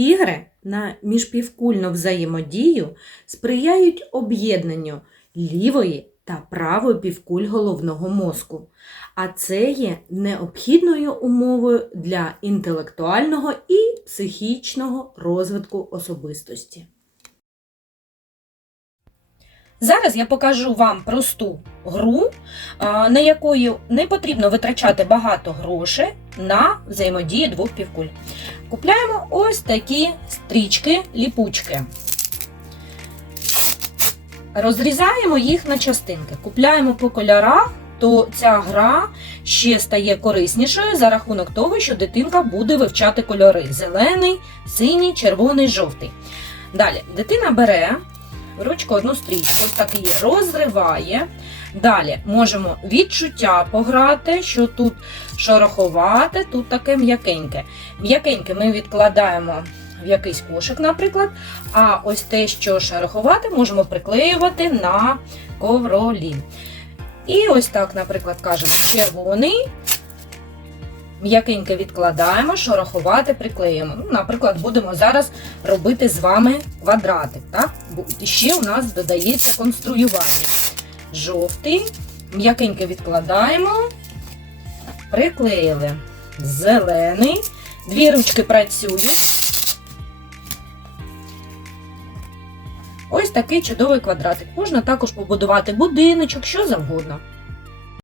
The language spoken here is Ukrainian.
Ігри на міжпівкульну взаємодію сприяють об'єднанню лівої та правої півкуль головного мозку, а це є необхідною умовою для інтелектуального і психічного розвитку особистості. Зараз я покажу вам просту гру, на якої не потрібно витрачати багато грошей на взаємодію двох півкуль. Купляємо ось такі стрічки, ліпучки. Розрізаємо їх на частинки. Купляємо по кольорах, то ця гра ще стає кориснішою за рахунок того, що дитинка буде вивчати кольори: зелений, синій, червоний, жовтий. Далі дитина бере ручку одну стрічку, ось так її розриває. Далі можемо відчуття пограти, що тут шорохувати, тут таке м'якеньке. М'якеньке ми відкладаємо в якийсь кошик, наприклад. А ось те, що шерохувати, можемо приклеювати на ковролін. І ось так, наприклад, кажемо червоний. М'якеньке відкладаємо, шорохувати, приклеїмо. Ну, наприклад, будемо зараз робити з вами квадратик. Так? Бо ще у нас додається конструювання. Жовтий, м'якеньке відкладаємо, приклеїли. Зелений. Дві ручки працюють. Ось такий чудовий квадратик. Можна також побудувати будиночок, що завгодно.